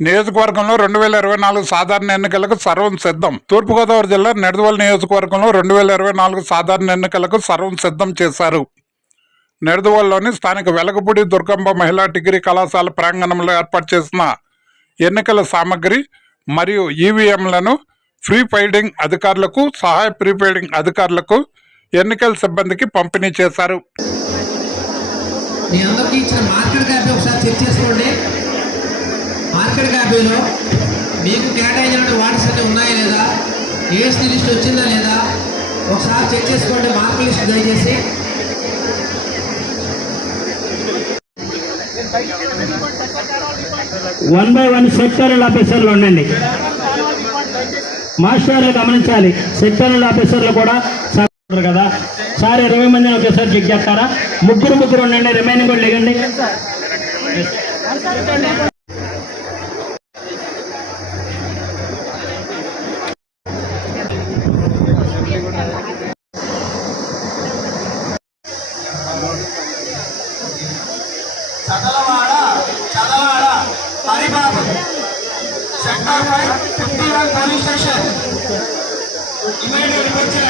నియోజకవర్గంలో రెండు వేల ఇరవై నాలుగు సాధారణ ఎన్నికలకు సర్వం సిద్ధం. తూర్పుగోదావరి జిల్లా నిడదవోలు నియోజకవర్గంలో రెండు వేల ఇరవై నాలుగు సాధారణ ఎన్నికలకు సర్వం సిద్ధం చేశారు. నిడదవోలులోని స్థానిక వెలగపూడి దుర్గంబ మహిళా డిగ్రీ కళాశాల ప్రాంగణంలో ఏర్పాటు చేసిన ఎన్నికల సామగ్రి మరియు ఈవీఎంలను ఫ్రీ ఫైడింగ్ అధికారులకు సహాయ ప్రీ అధికారులకు ఎన్నికల సిబ్బందికి పంపిణీ చేశారు. మీ అందరికీ ఇచ్చిన మార్కెట్ కాపీలో మీకు కేటాయించినటువంటి వాటిస్ అన్ని ఉన్నాయా లేదా? ఏఎస్టీ లిస్ట్ వచ్చిందా లేదా? ఒకసారి చెక్ చేసుకోండి మార్క్ లిస్ట్ దయచేసి. వన్ బై వన్ సెక్టరల్ ఆఫీసర్లు ఉండండి. మాస్టర్లు గమనించాలి. సెక్టరల్ ఆఫీసర్లు కూడా సార్ కదా. సార్ ఇరవై మంది ఒకేసారి చెక్ చేస్తారా? ముగ్గురు ముగ్గురు ఉండండి రిమైనింగ్ కూడా లేకండి. Chadalavada Chadalavada. Haribabu. Sector five fifty one police station. Immediate వచ్చి